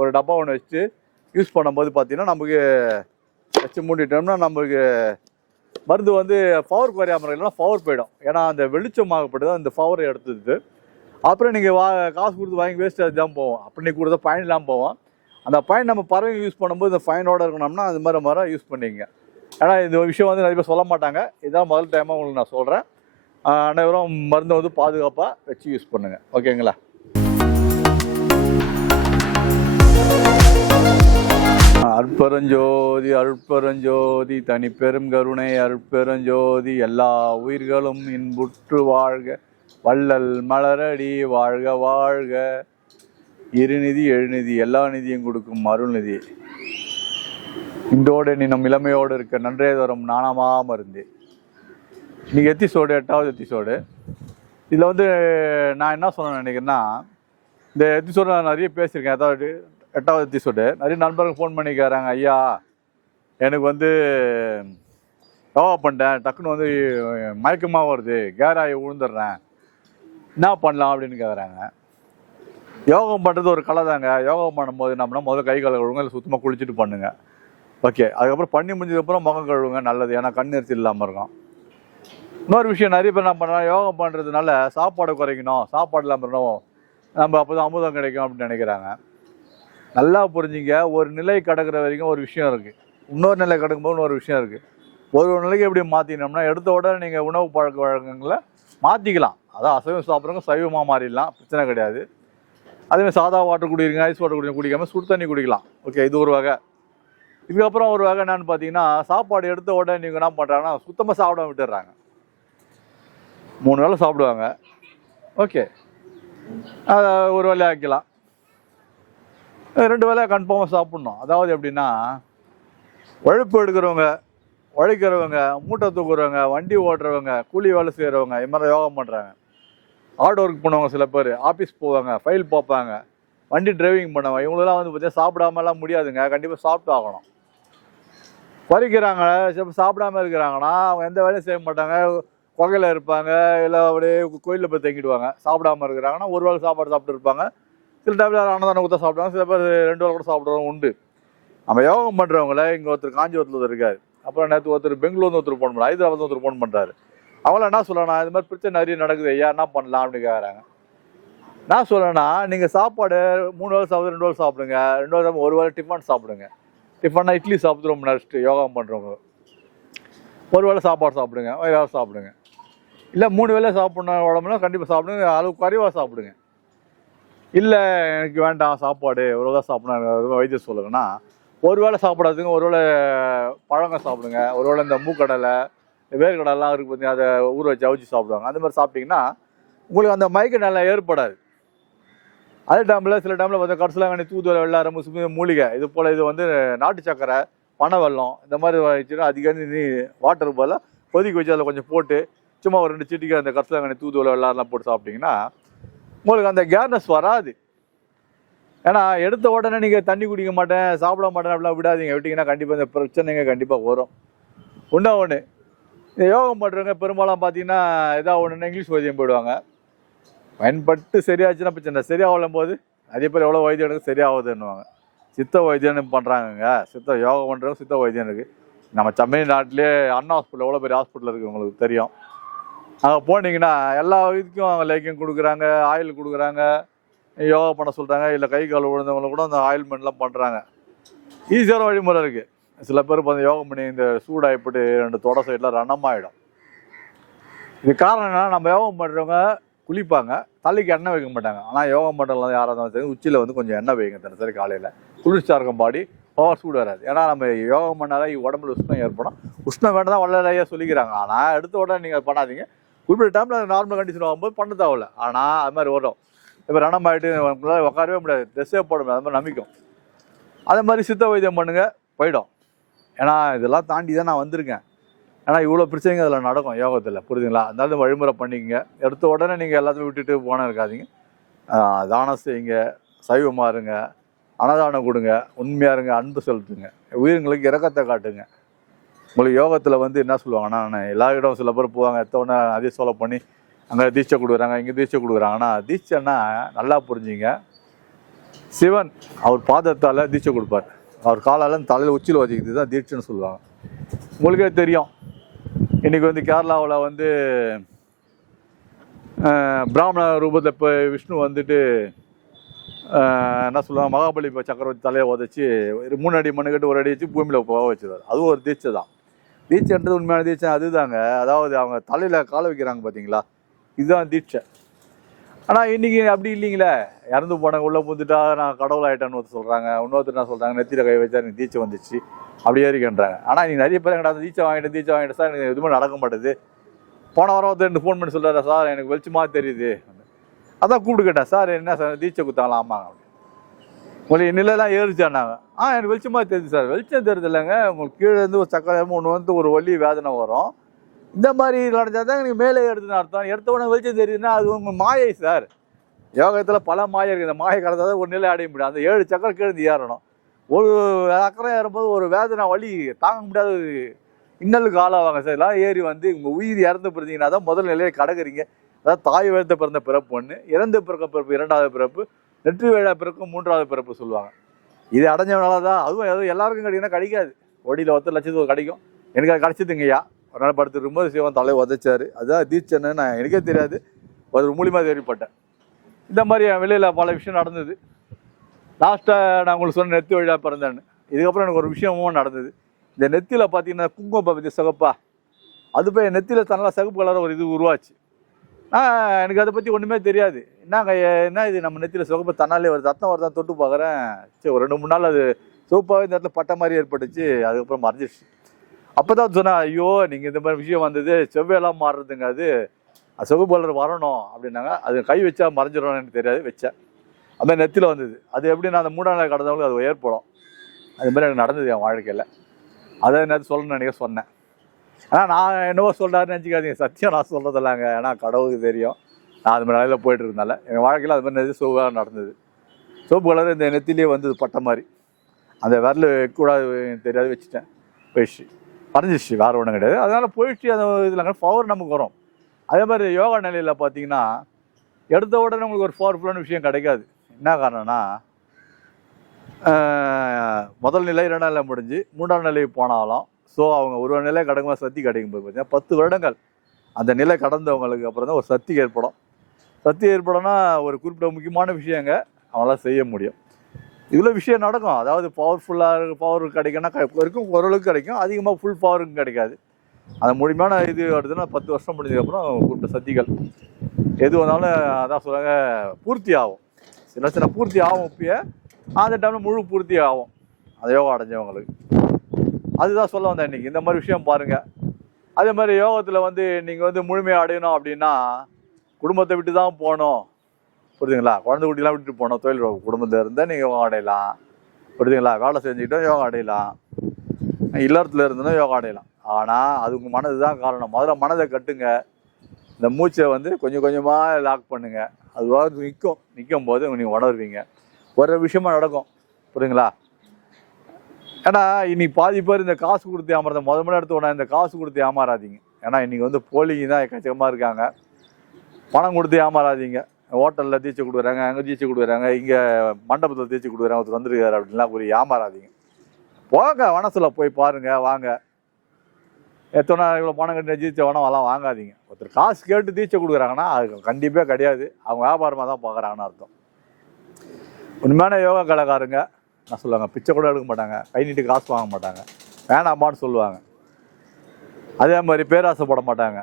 ஒரு டப்பா ஒன்று வச்சு யூஸ் பண்ணும்போது பார்த்தீங்கன்னா நமக்கு வச்சு மூடிட்டோம்னா நமக்கு மருந்து வந்து பவர் குறையாமல் இல்லைன்னா பவர் போயிடும். ஏன்னா அந்த வெளிச்சமாகப்பட்டு தான் இந்த பவரை எடுத்துது. அப்புறம் நீங்கள் காசு கொடுத்து வாங்கி வேஸ்ட் தான் போவோம். அப்படி கொடுத்த பயன் இல்லாமல் போவோம். அந்த பயன் நம்ம பறவை யூஸ் பண்ணும்போது இந்த ஃபைனோட இருக்கணும்னா அது மாதிரி யூஸ் பண்ணிங்க. ஏன்னா இந்த விஷயம் வந்து நிறைய பேர் சொல்ல மாட்டாங்க. இதான் முதல் டைமாக உங்களுக்கு நான் சொல்கிறேன். அனைவரும் மருந்தை வந்து பாதுகாப்பாக வச்சு யூஸ் பண்ணுங்கள். ஓகேங்களா? அருட்பெருஞ்சோதி அருட்பெருஞ்சோதி தனிப்பெரும் கருணை அருட்பெருஞ்சோதி எல்லா உயிர்களும் இன்புற்று வாழ்க வள்ளல் மலரடி வாழ்க வாழ்க. இருநிதி எழுநிதி எல்லா நிதியும் கொடுக்கும் அருள்நிதி. இன்றோடு நீ நம் இளமையோடு இருக்க நன்றே தரும் நாணமா மருந்து. இன்னைக்கு எபிசோடு 8வது எபிசோடு. இதில் வந்து நான் என்ன சொல்ல நினைக்கிறேன்னா, இந்த எபிசோடு நான் நிறைய பேசியிருக்கேன். அதாவது 8வது எபிசோடு நிறைய நண்பர்கள் ஃபோன் பண்ணிக்கிறாங்க, ஐயா எனக்கு வந்து யோகா பண்ணிட்டேன், டக்குன்னு வந்து மயக்கமாக வருது, கேராகி விழுந்துடுறேன், என்ன பண்ணலாம் அப்படின்னு கேட்குறாங்க. யோகம் பண்ணுறது ஒரு கலை தாங்க. யோகம் பண்ணும்போது நம்மனா முதல்ல கை கால் கழுவுங்க, இல்லை சுத்தமாக குளிச்சுட்டு பண்ணுங்க. ஓகே, அதுக்கப்புறம் பண்ணி முடிஞ்சதுக்கப்புறம் முகம் கழுவுங்க, நல்லது. ஏன்னா கண் எரிச்சல் இல்லாமல் இருக்கும். இன்னொரு விஷயம், நிறைய பேர் என்ன பண்ணுறாங்க, யோகம் பண்ணுறதுனால சாப்பாடை குறைக்கணும், சாப்பாடு இல்லாமல் இருக்கணும், நம்ம அப்போ தான் அமுதம் கிடைக்கும் அப்படின்னு நினைக்கிறாங்க. நல்லா புரிஞ்சுங்க, ஒரு நிலை கடக்கிற வரைக்கும் ஒரு விஷயம் இருக்குது, இன்னொரு நிலை கடக்கும்போது இன்னொரு விஷயம் இருக்குது. ஒரு நிலைக்கு எப்படி மாற்றினோம்னா, எடுத்த உடனே நீங்கள் உணவு பழக்க வழக்கங்களை மாற்றிக்கலாம். அதான் அசைவம் சாப்பிட்றவங்க சைவமாக மாறிடலாம், பிரச்சனை கிடையாது. அதேமாதிரி சாதா வாட்டர் குடிக்கிறீங்க, ஐஸ் வாட்டர் குடிக்காமல் சுடு தண்ணி குடிக்கலாம். ஓகே, இது ஒரு வகை. இதுக்கப்புறம் ஒரு வகை என்னன்னு பார்த்தீங்கன்னா, சாப்பாடு எடுத்த உடனே நீங்கள் என்ன பண்ணுறாங்கன்னா சுத்தமாக சாப்பிட விட்டுடுறாங்க. 3 வேளை சாப்பிடுவாங்க. ஓகே, அதை ஒரு வேளை ஆக்கலாம், 2 வேளை கன்ஃபார்மாக சாப்பிட்ணும். அதாவது எப்படின்னா, உழைப்பு எடுக்கிறவங்க, உழைக்கிறவங்க, மூட்டை தூக்குறவங்க, வண்டி ஓட்டுறவங்க, கூலி வேலை செய்கிறவங்க, இது மாதிரி யோகம் பண்ணுறாங்க. ஹார்ட் ஒர்க் பண்ணுவாங்க, சில பேர் ஆஃபீஸ் போவாங்க, ஃபைல் பார்ப்பாங்க, வண்டி டிரைவிங் பண்ணுவாங்க. இவங்களெல்லாம் வந்து பார்த்தீங்கன்னா சாப்பிடாமலாம் முடியாதுங்க, கண்டிப்பாக சாப்பிட்டு ஆகணும். பறிக்கிறாங்க, சாப்பிடாம இருக்கிறாங்கன்னா அவங்க எந்த வேலையும் செய்ய மாட்டாங்க, புகையில் இருப்பாங்க, இல்லை அப்படியே கோயிலில் போய் தங்கிடுவாங்க. சாப்பிடாம இருக்கிறாங்கன்னா ஒரு வேளை சாப்பாடு சாப்பிட்டு இருப்பாங்க. சில டைமில் அன்னதானம் கொடுத்தா சாப்பிடுவாங்க, சில பேர் 2 வேளை கூட சாப்பிட்றவங்க உண்டு. நம்ம யோகம் பண்ணுறவங்கள இங்கே ஒருத்தர் காஞ்சிபுரத்தில் இருக்காரு, அப்புறம் நேற்று ஒருத்தர் பெங்களூர்னு ஒருத்தர் ஃபோன் பண்ணுறாரு, ஹைதராபாத் ஒருத்தர் ஃபோன் பண்ணுறாரு. அவங்கள என்ன சொல்லணும், இது மாதிரி பிரச்சனை நிறைய நடக்குது ஐயா, என்ன பண்ணலாம் அப்படின்னு கேட்குறாங்க. நான் சொல்லணும்னா, நீங்கள் சாப்பாடு 3 வேளை சாப்பிட்டு 2 வேளை சாப்பிடுங்க, 2 வேளை ஒரு வேளை டிஃபன் சாப்பிடுங்க. டிஃபன்னா இட்லி சாப்பிட்டு ரொம்ப நடிச்சிட்டு யோகம் பண்ணுறவங்க ஒரு வேளை சாப்பாடு சாப்பிடுங்க, வேறு சாப்பிடுங்க. இல்லை 3 வேளை சாப்பிட்ணும் உடம்புனா கண்டிப்பாக சாப்பிடுங்க, அளவுக்கு குறைவாக சாப்பிடுங்க. இல்லை எனக்கு வேண்டாம் சாப்பாடு ஒரு வேளை சாப்பிடணும் வைத்தியம் சொல்லுங்கன்னா, ஒரு வேளை சாப்பிடாதுங்க, ஒரு வேளை பழங்க சாப்பிடுங்க, ஒரு வேளை இந்த மூக்கடலை வேர்க்கடலாம் இருக்குது பார்த்தீங்கன்னா, அதை ஊற வச்சு அவிச்சு சாப்பிடுவாங்க. அந்த மாதிரி சாப்பிட்டிங்கன்னா உங்களுக்கு அந்த மயக்கம் நல்லா ஏற்படாது. அதே டைமில் சில டைமில் பார்த்தா கரிசலாங்கண்ணி, தூதுவளை, வெள்ளாரம், மூலிகை, இது போல் இது வந்து நாட்டு சக்கரை, பனை வெல்லம், இந்த மாதிரி வச்சுன்னா அதிகம் நீ வாட்டர் போல் கொதிக்க வச்சு அதில் கொஞ்சம் போட்டு சும்மா ஒரு 2 சிட்டிக்கு அந்த கரிசலாங்கண்ணி, தூதுவளை, வெள்ளாரெலாம் போட்டு சாப்பிட்டிங்கன்னா உங்களுக்கு அந்த கேர்னஸ் வராது. ஏன்னா எடுத்த உடனே நீங்கள் தண்ணி குடிக்க மாட்டேன், சாப்பிட மாட்டேன் அப்படிலாம் விடாதீங்க. விட்டிங்கன்னா கண்டிப்பாக இந்த பிரச்சனைங்க கண்டிப்பாக வரும். ஒன்று இந்த யோகம் பண்ணுறவங்க பெரும்பாலும் பார்த்தீங்கன்னா ஏதாவது ஒன்றுனா இங்கிலீஷ் வைத்தியம் போயிடுவாங்க. பயன்பட்டு சரியாச்சுன்னா பிரச்சனை, சரியாகலும் போது நிறைய பேர் எவ்வளோ வைத்தியம் எடுக்க சரியாகுதுன்னுவாங்க. சித்த வைத்தியம்னு பண்ணுறாங்கங்க, சித்த யோகம் பண்ணுறவங்க சித்த வைத்தியம் இருக்குது. நம்ம தமிழ்நாட்டிலே அண்ணா ஹாஸ்பிட்டல் எவ்வளோ பெரிய ஹாஸ்பிட்டல் இருக்குது உங்களுக்கு தெரியும். அங்கே போனீங்கன்னா எல்லா இதுக்கும் அவங்க லைக்கியம் கொடுக்குறாங்க, ஆயில் கொடுக்குறாங்க, யோகா பண்ண சொல்கிறாங்க. இல்லை கை கால் விழுந்தவங்களை கூட அந்த ஆயில்மெண்ட்லாம் பண்ணுறாங்க. ஈஸியான வழிமுறை இருக்குது. சில பேர் பார்த்து யோகம் பண்ணி இந்த சூடாகிப்பட்டு 2 தொட சைடில் ரணமாகிடும். இது காரணம் என்னன்னா, நம்ம யோகம் பண்ணுறவங்க குளிப்பாங்க, தலைக்கு எண்ணெய் வைக்க மாட்டாங்க. ஆனால் யோகம் பண்ணுறவங்க யாராக இருந்தாலும் சரி உச்சியில் வந்து கொஞ்சம் எண்ணெய் வைங்க தினசரி காலையில். குளிர்ச்சியாக இருக்கும் பாடி, ஓவர் சூடு வராது. ஏன்னா நம்ம யோகம் பண்ணாதான் உடம்புல உஷ்ணம் ஏற்படும். உஷ்ணம் வேண்டாம் தான் வல்லறையாக சொல்லிக்கிறாங்க. ஆனால் எடுத்த உடனே நீங்கள் பண்ணாதீங்க. குறிப்பிட்ட டைமில் நார்மல் கண்டிஷன் ஆகும்போது பண்ண தேவையில்ல. ஆனால் அது மாதிரி வரும். இப்போ ரணம் ஆகிட்டு உட்காரவே முடியாது, ட்ரெஸ்ஸே போட முடியாது, அது மாதிரி நம்பிக்கும். அதே மாதிரி சித்த வைத்தியம் பண்ணுங்கள், போயிடும். ஏன்னா இதெல்லாம் தாண்டி தான் நான் வந்திருக்கேன். ஏன்னா இவ்வளோ பிரச்சனைங்க அதில் நடக்கும் யோகத்தில், புரியுதுங்களா? அதனால வழிமுறை பண்ணிக்கங்க. எடுத்த உடனே நீங்கள் எல்லாத்தையும் விட்டுட்டு போன இருக்காதீங்க. தானம் செய்யுங்க, சைவமாக இருங்க, அன்னதானம் கொடுங்க, உண்மையாக இருங்க, அன்பு செலுத்துங்க, உயிர்களுக்கு இறக்கத்தை காட்டுங்க. உங்களுக்கு யோகத்தில் வந்து என்ன சொல்லுவாங்கன்னா, நான் எல்லா இடம் சில பேர் போவாங்க, எத்தவொடனே அதே சொல்ல பண்ணி அங்கே தீட்சை கொடுக்குறாங்க, இங்கே தீட்சை கொடுக்குறாங்கன்னா, தீட்சைன்னா நல்லா புரிஞ்சுங்க, சிவன் அவர் பாதத்தால் தீட்சை கொடுப்பார், அவர் காலால் தலையில் உச்சியில் வச்சுக்கிட்டு தான் தீட்சைன்னு சொல்லுவாங்க. உங்களுக்கே தெரியும், இன்றைக்கி வந்து கேரளாவில் வந்து பிராமண ரூபத்தில் இப்போ விஷ்ணு வந்துட்டு என்ன சொல்லுவாங்க, மகாபலி சக்கரவர்த்தி தலையை உதச்சி 3 அடி மண்ணு கட்டு 1 அடி வச்சு பூமியில் போக வச்சுருவார். அதுவும் ஒரு தீட்சை தான். தீட்சைன்றது உண்மையான தீட்சை அதுதாங்க. அதாவது அவங்க தலையில் காலை வைக்கிறாங்க பார்த்தீங்களா, இதுதான் தீட்சை. ஆனால் இன்றைக்கி அப்படி இல்லைங்களே, இறந்து போனவங்க உள்ளே புந்துட்டா நான் கடவுள் ஆகிட்டேன்னு ஒருத்தர் சொல்கிறாங்க, இன்னொருத்தர் என்ன சொல்கிறாங்க, நெத்தியில் கை வச்சா எனக்கு தீட்சை வந்துச்சு அப்படியே இருக்கின்றாங்க. ஆனால் நீங்கள் நிறைய பேர் எங்கிட்ட தீட்சை வாங்கிட்டு சார் எனக்கு எதுவுமே நடக்க மாட்டேது. போன வாரம் ஒருத்தர் 2 ஃபோன் பண்ணி சொல்கிறாரா, சார் எனக்கு வெளிச்சமாக தெரியுது, அதான் கூப்பிட்டு கேட்டேன், சார் என்ன சார் தீட்சை கொடுத்தாங்களா? ஆமாங்க. உங்களுக்கு நிலையெல்லாம் ஏறிச்சானாங்க. எனக்கு வெளிச்சமாக தெரியுது சார். வெளிச்சம் தெரியுது இல்லைங்க, உங்களுக்கு கீழே இருந்து ஒரு சக்கரம் ஒன்று வந்து ஒரு வலி வேதனை வரும். இந்த மாதிரி நடந்தால் தான் எனக்கு மேலே ஏறுதுன்னு அர்த்தம். எடுத்த உடனே வெளிச்சம் தெரியுதுன்னா அது உங்கள் மாயை சார். யோகத்தில் பல மாயை இருக்குது. இந்த மாயை கடந்தால் தான் ஒரு நிலை அடைய முடியும். அந்த 7 சக்கரம் கீழே ஏறணும். ஒரு சக்கரம் ஏறும்போது ஒரு வேதனை வலி தாங்க முடியாத இன்னலுக்கு ஆளாவாங்க சார். எல்லாம் ஏறி வந்து உங்கள் உயிர் இறந்து பிறந்தீங்கன்னா தான் முதல் நிலையை கடக்குறீங்க. அதாவது தாய் வளர்த்த பிறந்த பிறப்பு 1, இறந்து பிறக்க பிறப்பு 2வது பிறப்பு, நெற்றி விழா பிறக்கும் 3வது பிறப்பு சொல்லுவாங்க. இது அடைஞ்சவனால தான். அதுவும் எதுவும் எல்லாருக்கும் கிடைக்குன்னா கிடைக்காது. கோடியில் 10 லட்சத்துக்கு கிடைக்கும். எனக்கு அது கிடச்சிதுங்கய்யா. ஒரு நாள் படுத்து இருக்கும்போது சிவன் தலையை உதைச்சாரு. அதுதான் தீட்சைன்னு நான் எனக்கே தெரியாது, ஒரு மூலியமாக கேள்விப்பட்டேன். இந்த மாதிரி என் வெளியில் பல விஷயம் நடந்தது. லாஸ்ட்டாக நான் உங்களுக்கு சொன்ன நெத்தி விழா பிறந்தேன்னு. இதுக்கப்புறம் எனக்கு ஒரு விஷயமும் நடந்தது. இந்த நெத்தியில் பார்த்தீங்கன்னா குங்குமம் பற்றி சிகப்பா, அது போய் நெத்தியில் தன்னால் சிகப்பு கலராக ஒரு இது உருவாச்சு. எனக்கு அதை பற்றி ஒன்றுமே தெரியாது. என்ன இது நம்ம நெத்தியில் சிவப்பு தன்னாலே வருது, ரத்தம் வருதான் தொட்டு பார்க்குறேன். சரி, ஒரு 2-3 நாள் அது சிவப்பாகவே இந்த இடத்துல பட்ட மாதிரி ஏற்பட்டுச்சு. அதுக்கப்புறம் மறைஞ்சிடுச்சு. அப்போ தான் சொன்னேன், ஐயோ நீங்கள் இந்த மாதிரி விஷயம் வந்தது, செவ்வையெல்லாம் மாறுறதுங்க, அது சிவப்பு கலர் வரணும் அப்படின்னாங்க. அது கை வச்சா மறைஞ்சிடணும்னு எனக்கு தெரியாது, வச்சேன். அது மாதிரி நெத்தியில் வந்தது. அது எப்படி நான் அந்த 3ஆம் நாள் கடந்தவங்களுக்கு அது ஏற்படும். அது மாதிரி எனக்கு நடந்தது என் வாழ்க்கையில். அதை என்ன சொல்லணும்னு நினைக்க சொன்னேன். ஆனால் நான் என்னவோ சொல்கிறாருன்னு நினச்சிக்காதீங்க, சத்தியம் நான் சொல்கிறதில்லாங்க. ஏன்னா கடவுளுக்கு தெரியும் நான் அது மாதிரி நிலையில் போயிட்டு இருந்தனால எங்கள் வாழ்க்கையில் அது மாதிரி சிவப்பாக நடந்தது. சிவப்பு கலர் இந்த நெத்திலேயே வந்தது பட்ட மாதிரி. அந்த விரல் கூட தெரியாது, வச்சுட்டேன். போயிடுச்சு, மறைஞ்சிடுச்சு, வேறு ஒன்றும் கிடையாது. அதனால் போயிடுச்சு. அந்த இதில் பவர் நமக்கு வரும். அதே மாதிரி யோகா நிலையில் பார்த்தீங்கன்னா எடுத்த உடனே உங்களுக்கு ஒரு பவர்ஃபுல்லான விஷயம் கிடைக்காது. என்ன காரணம்னா, முதல் நிலை 2ஆம் நிலை முடிஞ்சு 3ஆம் நிலை போனாலும் அவங்க ஒரு நிலை கடக்கும்போது சக்தி கிடைக்கும் போது பார்த்தீங்கன்னா 10 வருடங்கள் அந்த நிலை கடந்தவங்களுக்கு அப்புறம் தான் ஒரு சக்தி ஏற்படும். சக்தி ஏற்படும்னா ஒரு குறிப்பிட்ட முக்கியமான விஷயங்க அவங்களால செய்ய முடியும். இவ்வளோ விஷயம் நடக்கும். அதாவது பவர்ஃபுல்லாக பவர் கிடைக்குன்னா இருக்கும், ஓரளவுக்கு கிடைக்கும். அதிகமாக ஃபுல் பவருக்கும் கிடைக்காது. அந்த முழுமையான இது வருதுன்னா 10 வருஷம் முடிஞ்சதுக்கப்புறம் குறிப்பிட்ட சக்திகள் எது வந்தாலும் அதான் சொல்லுவாங்க பூர்த்தி ஆகும். சின்ன பூர்த்தி ஆகும். இப்பயே அந்த டைமில் முழு பூர்த்தி ஆகும் அந்த யோகா அடைஞ்சவங்களுக்கு. அதுதான் சொல்ல வந்தேன் இன்றைக்கி. இந்த மாதிரி விஷயம் பாருங்கள். அதே மாதிரி யோகத்தில் நீங்கள் முழுமையாக அடையணும் அப்படின்னா குடும்பத்தை விட்டு தான் போகணும். புரியுதுங்களா? குழந்தை குட்டிலாம் விட்டுட்டு போகணும். தொழில் குடும்பத்தில் இருந்தால் நீங்கள் யோகா அடையலாம். புரியுதுங்களா? வேலை செஞ்சுக்கிட்டோம் யோகா அடையலாம். இல்லறத்தில் இருந்தோன்னா யோகா அடையலாம். ஆனால் அது உங்கள் மனது தான் காரணம். முதல்ல மனதை கட்டுங்க. இந்த மூச்சை கொஞ்சம் கொஞ்சமாக லாக் பண்ணுங்கள். அது நிற்கும் போது நீங்கள் உணர்வீங்க. ஒரு விஷயமா நடக்கும். புரியுதுங்களா? ஏன்னா இன்னைக்கு பாதி பேர் இந்த காசு கொடுத்து ஏமாறத முதல்ல எடுத்து உடனே இந்த காசு கொடுத்து ஏமாறாதீங்க. ஏன்னா இன்றைக்கி போலிங்க தான் எக்கச்சக்கமாக இருக்காங்க. பணம் கொடுத்து ஏமாறாதீங்க. ஹோட்டலில் தீட்சை கொடுக்குறாங்க, அங்கே தீட்சை கொடுக்குறாங்க, இங்கே மண்டபத்தில் தீட்சை கொடுக்குறாங்க, ஒருத்தர் வந்துருக்காரு அப்படின்லாம் ஒரு ஏமாறாதீங்க. போங்க, வனசில் போய் பாருங்கள், வாங்க. எத்தனை இவ்வளோ பணம் கட்டி தீட்சை வேணாம் அதெல்லாம் வாங்காதீங்க. ஒருத்தர் காசு கேட்டு தீட்சை கொடுக்குறாங்கன்னா அது கண்டிப்பாக கிடையாது. அவங்க வியாபாரமாக தான் பார்க்குறாங்கன்னு அர்த்தம். உண்மையான யோகா கலைக்காரங்க நான் சொல்லுவாங்க, பிச்சை கூட எடுக்க மாட்டாங்க, கை நீட்டு காசு வாங்க மாட்டாங்க, வேணாமான்னு சொல்லுவாங்க. அதே மாதிரி பேராசைப்பட மாட்டாங்க.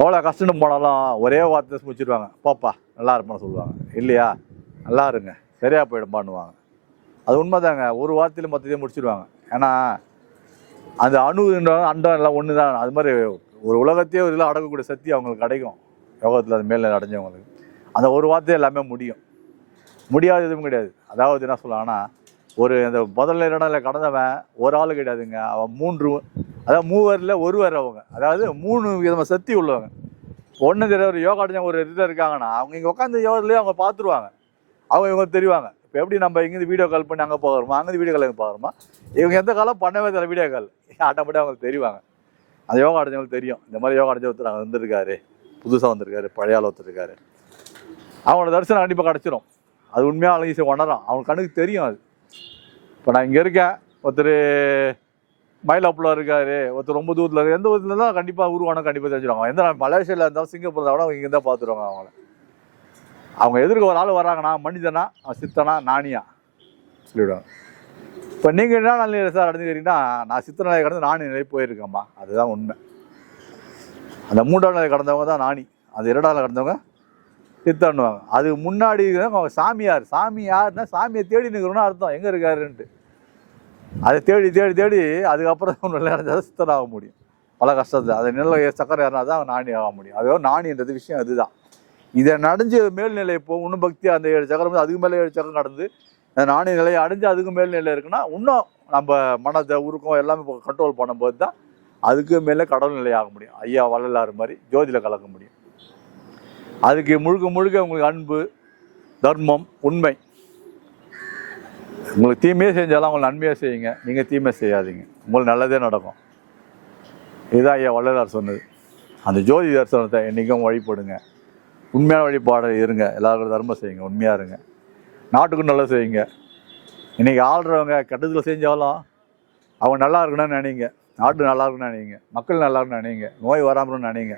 எவ்வளோ கஷ்டம்னு போனாலும் ஒரே வார்த்தை முடிச்சிடுவாங்க, போப்பா நல்லா இருப்பான்னு சொல்லுவாங்க. இல்லையா, நல்லா இருங்க சரியாக போயிடும்பான்னுவாங்க. அது உண்மைதாங்க. ஒரு வார்த்தையில் மொத்தத்தையும் முடிச்சிடுவாங்க. ஏன்னா அந்த அண்டம் எல்லாம் ஒன்று தான். அது மாதிரி ஒரு உலகத்தையே ஒரு இதில் அடக்கக்கூடிய சக்தி அவங்களுக்கு கிடைக்கும் யோகத்தில். அது மேலே அடைஞ்சவங்களுக்கு அந்த ஒரு வார்த்தையே எல்லாமே முடியும். முடியாது எதுவும் கிடையாது. அதாவது என்ன சொல்லலாம்னா, ஒரு அந்த முதல்ல 2ஆம் நிலை கடந்தவன் ஒரு ஆள் கிடையாதுங்க. அவன் 3, அதாவது 3 ஒருவர். அவங்க அதாவது 3 விதமாக சக்தி உள்ளவங்க. ஒன்று தெரியாது. ஒரு யோகா அடைஞ்சவங்க ஒரு இதில் இருக்காங்கன்னா அவங்க இங்கே உட்காந்து யோகத்துலேயே அவங்க பார்த்துருவாங்க. அவங்க இவங்க தெரிவாங்க. இப்போ எப்படி நம்ம இங்கேருந்து வீடியோ கால் பண்ணி அங்கே போகிறோமா, அங்கேருந்து வீடியோ கால் பார்க்குறோமா, இவங்க எந்த காலம் பண்ணவே தெரியல வீடியோ கால் ஆட்டோமேட்டிக்காக அவங்களுக்கு தெரிவாங்க. அந்த யோகா அடைஞ்சவங்களுக்கு தெரியும். இந்த மாதிரி யோகா அடைஞ்ச ஒருத்தர் அங்கே வந்திருக்காரு, புதுசாக வந்திருக்காரு, பழைய ஆள் ஒருத்தர் இருக்காரு. அவங்களோட தரிசனம் கண்டிப்பாக கிடச்சிரும். அது உண்மையாக அழகி உணரும். அவங்களுக்கு கண்ணுக்கு தெரியும். அது இப்போ நான் இங்கே இருக்கேன், ஒருத்தர் மயிலாப்பூரில் இருக்காரு, ஒருத்தர் ரொம்ப தூரத்தில் இருக்காரு, எந்த ஊரில் இருந்தால் கண்டிப்பாக உருவானம் கண்டிப்பாக தெரிஞ்சிடுவாங்க. எந்த மலேசியாவில் இருந்தாலும் சிங்கப்பூரில் கூட அவங்க இங்கே தான் பார்த்துருவாங்க. அவங்கள அவங்க எதிர்க்க ஒரு ஆள் வர்றாங்கன்னா மனிதனா, சித்தனா, நாணியா சொல்லிவிடுவாங்க. இப்போ நீங்கள் என்ன நிலையில் சார் அடைஞ்சுக்கிறீங்கன்னா, நான் சித்த நிலையை கடந்து நாணி நிலை போயிருக்கேம்மா. அதுதான் உண்மை. அந்த 3ஆம் நிலை கடந்தவங்க தான் நாணி, அந்த 2ஆம் நிலை கடந்தவங்க சித்தன்னுவாங்க. அது முன்னாடி அவங்க சாமியார். சாமி யாருன்னா சாமியை தேடி நிற்கிறோன்னு அர்த்தம், எங்கே இருக்காருன்ட்டு. அதை தேடி தேடி தேடி அதுக்கப்புறம் நிலை அடைஞ்சால் சித்தன் ஆக முடியும். பல கஷ்டத்தில் அதை நிலை சக்கரை ஏறினா தான் நாணி ஆக முடியும். அதுவும் நாணின்றது விஷயம் அதுதான். இதை நடைஞ்சு மேல்நிலை இப்போ இன்னும் பக்தி அந்த 7 சக்கரம் அதுக்கு மேலே 7 சக்கரம் கடந்து நாணி நிலையை அடைஞ்சு அதுக்கு மேல்நிலை இருக்குன்னா இன்னும் நம்ம மனதை உருக்கம் எல்லாமே கண்ட்ரோல் பண்ணும்போது தான் அதுக்கு மேலே கடவுள் நிலை ஆக முடியும். ஐயா வள்ளலார் மாதிரி ஜோதியில் கலக்க முடியும். அதுக்கு முழுக்க முழுக்க உங்களுக்கு அன்பு, தர்மம், உண்மை. உங்களுக்கு தீமையே செஞ்சாலும் உங்களுக்கு நன்மையாக செய்யுங்க. நீங்கள் தீமை செய்யாதீங்க, உங்களுக்கு நல்லதே நடக்கும். இதுதான் ஐயா வள்ளலார் சொன்னது. அந்த ஜோதி தரிசனத்தை என்றைக்கும் வழிபடுங்க. உண்மையான வழிபாடு இருங்க, எல்லாருக்கும் தர்மம் செய்யுங்க, உண்மையாக இருங்க, நாட்டுக்கும் நல்லா செய்யுங்க. இன்றைக்கி ஆள்றவங்க கெட்டதில் செஞ்சாலும் அவங்க நல்லா இருக்கணும்னு நினைங்க, நாட்டு நல்லா இருக்கணும்னு நினைங்க, மக்கள் நல்லா இருக்கணும்னு நினைங்க, நோய் வராமல்னு நினைங்க.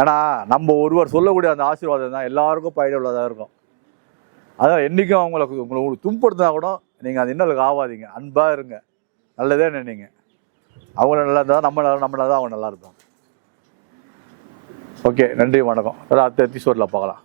ஏன்னா நம்ம ஒருவர் சொல்லக்கூடிய அந்த ஆசீர்வாதம் தான் எல்லாருக்கும் பயனுள்ளதாக இருக்கும். அதான் என்றைக்கும் உங்களை துன்படுத்தினா கூட நீங்கள் அந்த இன்னலுக்கு ஆகாதீங்க, அன்பாக இருங்க, நல்லதே நினைங்க. அவங்க நல்லா இருந்தால் நம்ம நல்லா தான் அவங்க நல்லா இருப்பாங்க. ஓகே, நன்றி, வணக்கம். அடுத்த எபிசோடில் பார்க்கலாம்.